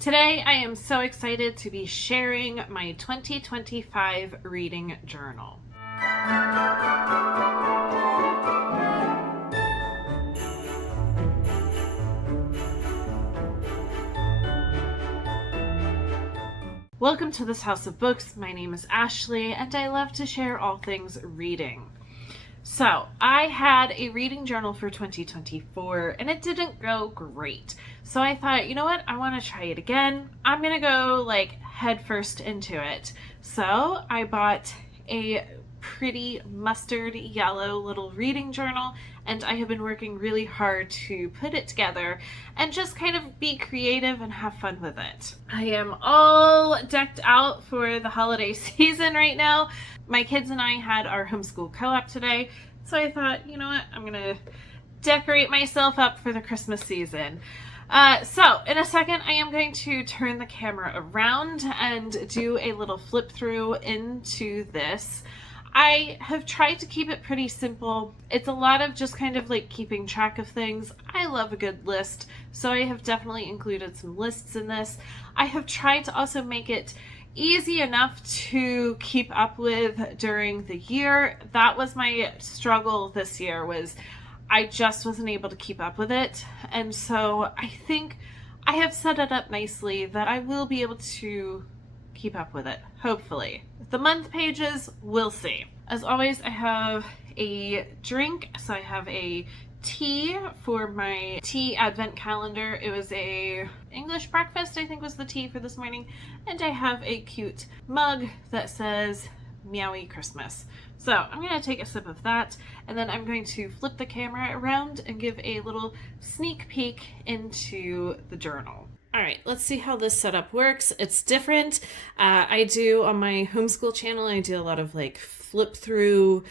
Today, I am so excited to be sharing my 2025 reading journal. Welcome to this house of books. My name is Ashley, and I love to share all things reading. So, I had a reading journal for 2024 and it didn't go great. So I thought, you know what? I want to try it again. I'm going to go head first into it. So I bought a pretty mustard yellow little reading journal, and I have been working really hard to put it together and just kind of be creative and have fun with it. I am all decked out for the holiday season right now. My kids and I had our homeschool co-op today, so I thought, you know what, I'm gonna decorate myself up for the Christmas season. So in a second, I am going to turn the camera around and do a little flip through into this. I have tried to keep it pretty simple. It's a lot of just kind of keeping track of things. I love a good list, so I have definitely included some lists in this. I have tried to also make it easy enough to keep up with during the year. That was my struggle this year, was I just wasn't able to keep up with it. And so I think I have set it up nicely that I will be able to keep up with it, hopefully. The month pages, we'll see. As always, I have a drink. So I have a tea for my tea advent calendar. It was a English breakfast, I think was the tea for this morning. And I have a cute mug that says Meowie Christmas. So I'm going to take a sip of that, and then I'm going to flip the camera around and give a little sneak peek into the journal. All right, let's see how this setup works. It's different. I do on my homeschool channel, I do a lot of flip through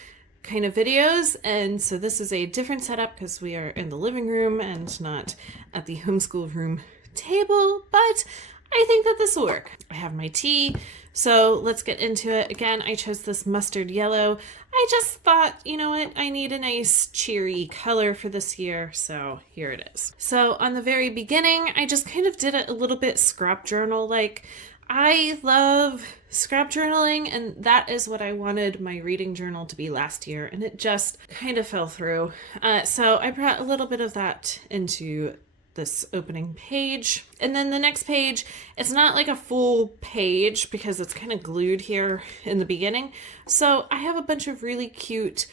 kind of videos. And so this is a different setup because we are in the living room and not at the homeschool room table, but I think that this will work. I have my tea, so let's get into it. Again, I chose this mustard yellow. I just thought, you know what, I need a nice cheery color for this year, so here it is. So on the very beginning, I just kind of did it a little bit scrap journal like. I love scrap journaling, and that is what I wanted my reading journal to be last year, and it just kind of fell through. So I brought a little bit of that into this opening page. And then the next page, it's not like a full page because it's kind of glued here in the beginning. So I have a bunch of really cute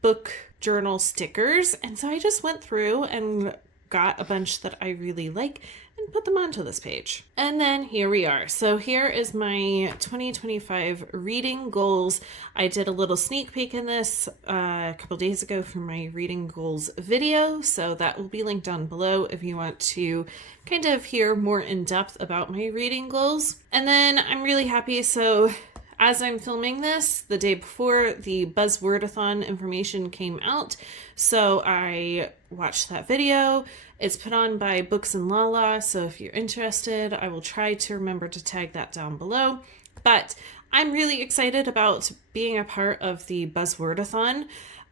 book journal stickers. And so I just went through and got a bunch that I really like and put them onto this page. And then here we are. So here is my 2025 reading goals. I did a little sneak peek in this a couple days ago for my reading goals video. So that will be linked down below if you want to kind of hear more in depth about my reading goals. And then I'm really happy. So as I'm filming this, the day before, the Buzzwordathon information came out. So I watched that video. It's put on by Books and Lala, so if you're interested, I will try to remember to tag that down below. But I'm really excited about being a part of the Buzzwordathon.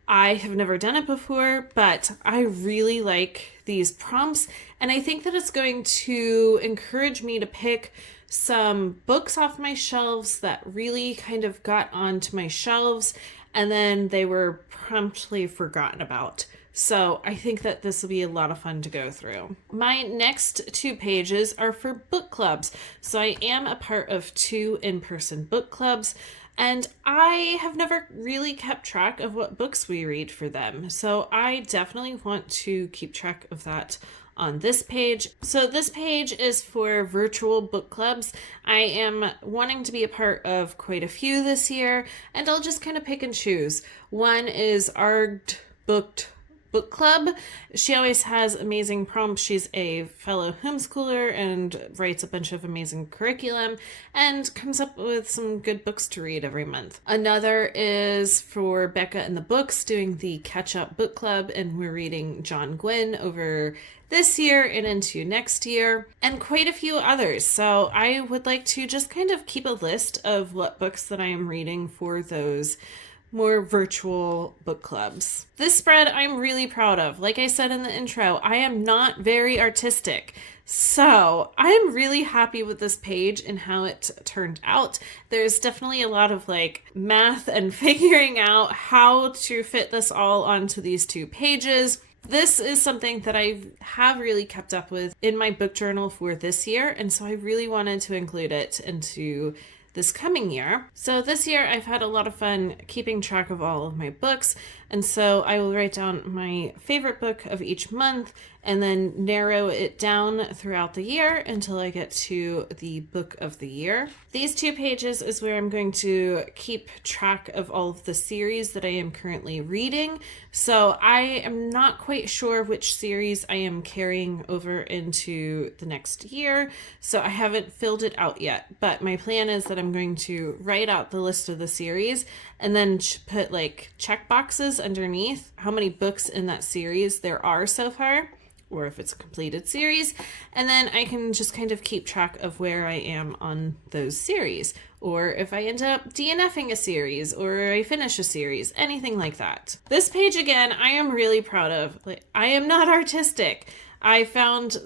I have never done it before, but I really like these prompts, and I think that it's going to encourage me to pick some books off my shelves that really kind of got onto my shelves, and then they were promptly forgotten about. So I think that this will be a lot of fun to go through. My next 2 pages are for book clubs. So I am a part of 2 in-person book clubs, and I have never really kept track of what books we read for them. So I definitely want to keep track of that on this page. So this page is for virtual book clubs. I am wanting to be a part of quite a few this year, and I'll just kind of pick and choose. One is Arged Booked Book Club. She always has amazing prompts. She's a fellow homeschooler and writes a bunch of amazing curriculum and comes up with some good books to read every month. Another is for Becca and the Books, doing the Catch Up Book Club, and we're reading John Gwynne over this year and into next year, and quite a few others. So I would like to just kind of keep a list of what books that I am reading for those more virtual book clubs. This spread I'm really proud of. Like I said in the intro, I am not very artistic. So I'm really happy with this page and how it turned out. There's definitely a lot of like math and figuring out how to fit this all onto these 2 pages. This is something that I have really kept up with in my book journal for this year, and so I really wanted to include it into this coming year. So this year I've had a lot of fun keeping track of all of my books, and so I will write down my favorite book of each month and then narrow it down throughout the year until I get to the book of the year. These 2 pages is where I'm going to keep track of all of the series that I am currently reading. So I am not quite sure which series I am carrying over into the next year, so I haven't filled it out yet. But my plan is that I'm going to write out the list of the series and then put like check boxes underneath how many books in that series there are so far, or if it's a completed series, and then I can just kind of keep track of where I am on those series, or if I end up DNFing a series, or I finish a series, anything like that. This page, again, I am really proud of. Like, I am not artistic. I found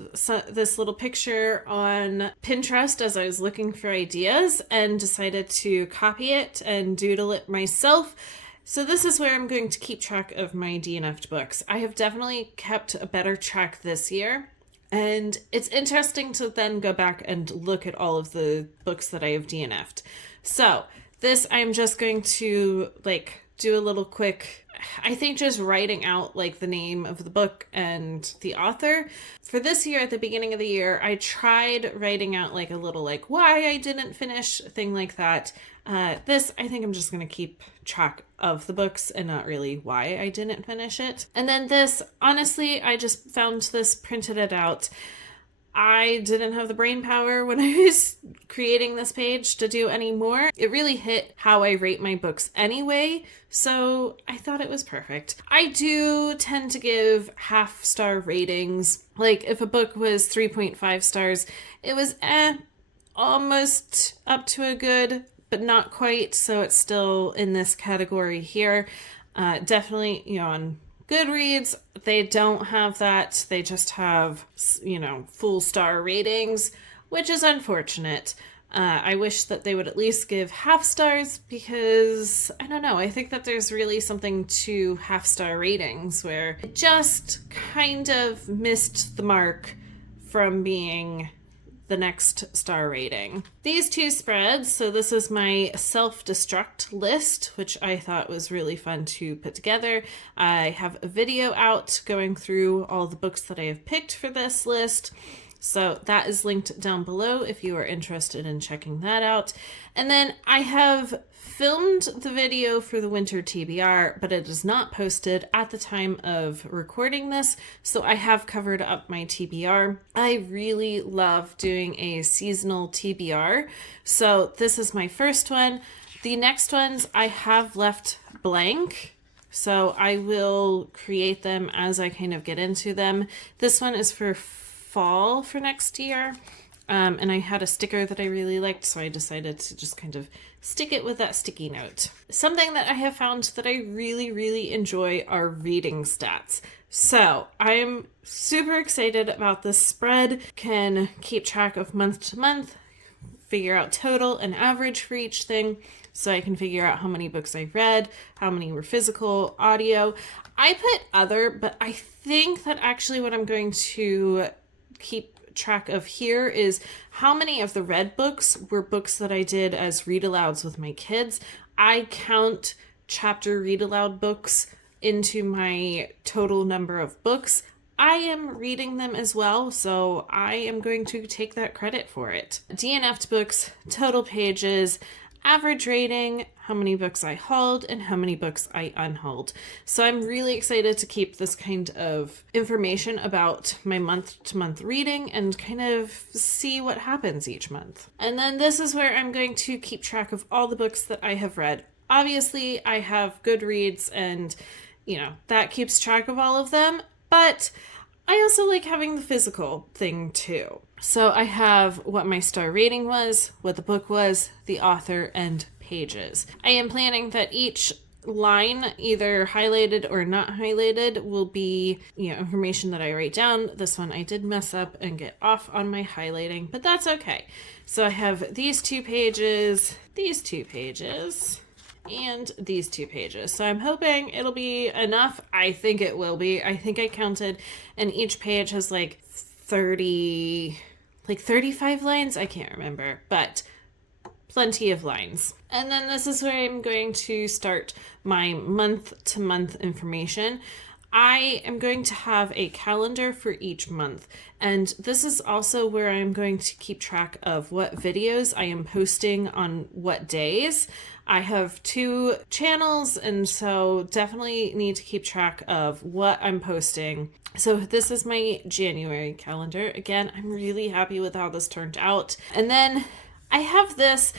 this little picture on Pinterest as I was looking for ideas and decided to copy it and doodle it myself. So this is where I'm going to keep track of my DNF'd books. I have definitely kept a better track this year, and it's interesting to then go back and look at all of the books that I have DNF'd. So this, I'm just going to like do a little quick, I think just writing out like the name of the book and the author. For this year, at the beginning of the year, I tried writing out like a little like why I didn't finish, thing like that. This, I think I'm just going to keep track of the books and not really why I didn't finish it. And then this, honestly, I just found this, printed it out. I didn't have the brain power when I was creating this page to do any more. It really hit how I rate my books anyway, so I thought it was perfect. I do tend to give half-star ratings. Like, if a book was 3.5 stars, it was almost up to a good, but not quite, so it's still in this category here. Definitely, on Goodreads, they don't have that. They just have, full star ratings, which is unfortunate. I wish that they would at least give half stars because, I don't know, I think that there's really something to half star ratings where it just kind of missed the mark from being the next star rating. These 2 spreads, so this is my self-destruct list, which I thought was really fun to put together. I have a video out going through all the books that I have picked for this list. So that is linked down below if you are interested in checking that out. And then I have filmed the video for the winter TBR, but it is not posted at the time of recording this, so I have covered up my TBR. I really love doing a seasonal TBR, so this is my first one. The next ones I have left blank, so I will create them as I kind of get into them. This one is for fall for next year. And I had a sticker that I really liked, so I decided to just kind of stick it with that sticky note. Something that I have found that I really, really enjoy are reading stats. So I'm super excited about this spread. Can keep track of month to month, figure out total and average for each thing, so I can figure out how many books I read, how many were physical, audio. I put other, but I think that actually what I'm going to keep track of here is how many of the read books were books that I did as read alouds with my kids. I count chapter read aloud books into my total number of books. I am reading them as well, so I am going to take that credit for it. DNF'd books, total pages, average rating, how many books I hauled, and how many books I unhauled. So I'm really excited to keep this kind of information about my month-to-month reading and kind of see what happens each month. And then this is where I'm going to keep track of all the books that I have read. Obviously, I have Goodreads and, that keeps track of all of them, but I also like having the physical thing too. So I have what my star rating was, what the book was, the author, and pages. I am planning that each line, either highlighted or not highlighted, will be, information that I write down. This one I did mess up and get off on my highlighting, but that's okay. So I have these 2 pages, these 2 pages, and these 2 pages. So I'm hoping it'll be enough. I think it will be. I think I counted, and each page has like 35 lines. I can't remember, but plenty of lines. And then this is where I'm going to start my month-to-month information. I am going to have a calendar for each month, and this is also where I'm going to keep track of what videos I am posting on what days. I have 2 channels, and so definitely need to keep track of what I'm posting. So this is my January calendar. Again, I'm really happy with how this turned out. And then I have this.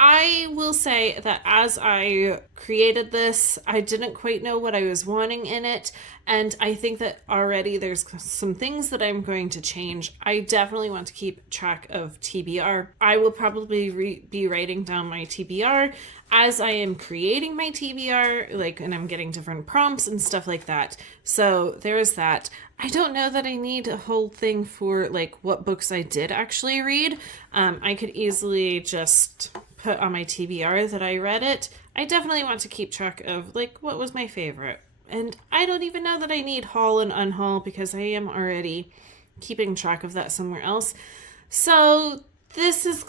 I will say that as I created this, I didn't quite know what I was wanting in it, and I think that already there's some things that I'm going to change. I definitely want to keep track of TBR. I will probably be writing down my TBR as I am creating my TBR, and I'm getting different prompts and stuff like that. So there's that. I don't know that I need a whole thing for what books I did actually read. I could easily just put on my TBR that I read it. I definitely want to keep track of what was my favorite. And I don't even know that I need haul and unhaul because I am already keeping track of that somewhere else. So this is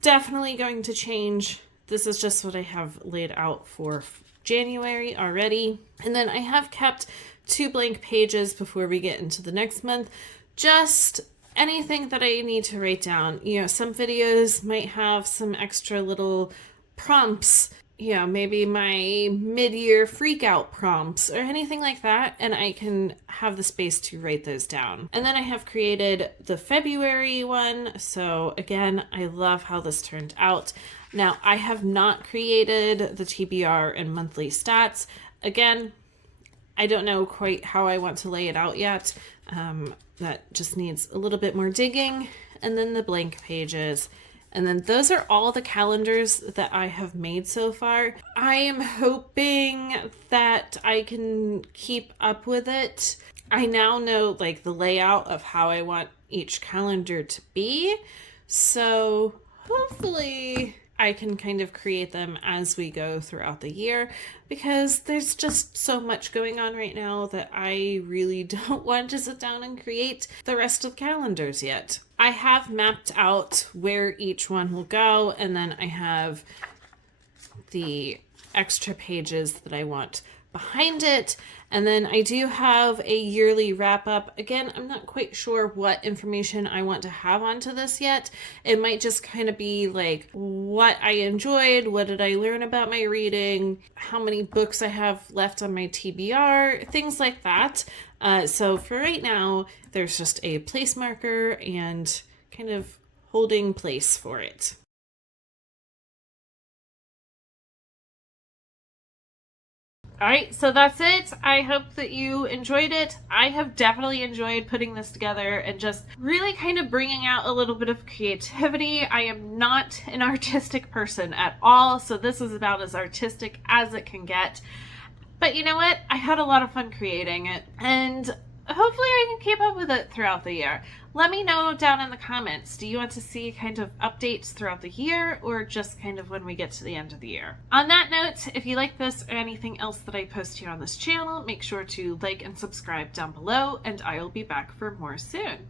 definitely going to change. This is just what I have laid out for January already. And then I have kept 2 blank pages before we get into the next month. Just anything that I need to write down. Some videos might have some extra little prompts, maybe my mid-year freak out prompts or anything like that, and I can have the space to write those down. And then I have created the February one. So again, I love how this turned out. Now, I have not created the TBR and monthly stats. Again, I don't know quite how I want to lay it out yet. That just needs a little bit more digging. And then the blank pages. And then those are all the calendars that I have made so far. I am hoping that I can keep up with it. I now know the layout of how I want each calendar to be. So hopefully I can kind of create them as we go throughout the year, because there's just so much going on right now that I really don't want to sit down and create the rest of the calendars yet. I have mapped out where each one will go, and then I have the extra pages that I want behind it. And then I do have a yearly wrap up. Again, I'm not quite sure what information I want to have onto this yet. It might just kind of be what I enjoyed, what did I learn about my reading, how many books I have left on my TBR, things like that. So for right now, there's just a place marker and kind of holding place for it. All right, so that's it. I hope that you enjoyed it. I have definitely enjoyed putting this together and just really kind of bringing out a little bit of creativity. I am not an artistic person at all, so this is about as artistic as it can get. But you know what? I had a lot of fun creating it, and hopefully I can keep up with it throughout the year. Let me know down in the comments. Do you want to see kind of updates throughout the year, or just kind of when we get to the end of the year? On that note, if you like this or anything else that I post here on this channel, make sure to like and subscribe down below, and I will be back for more soon.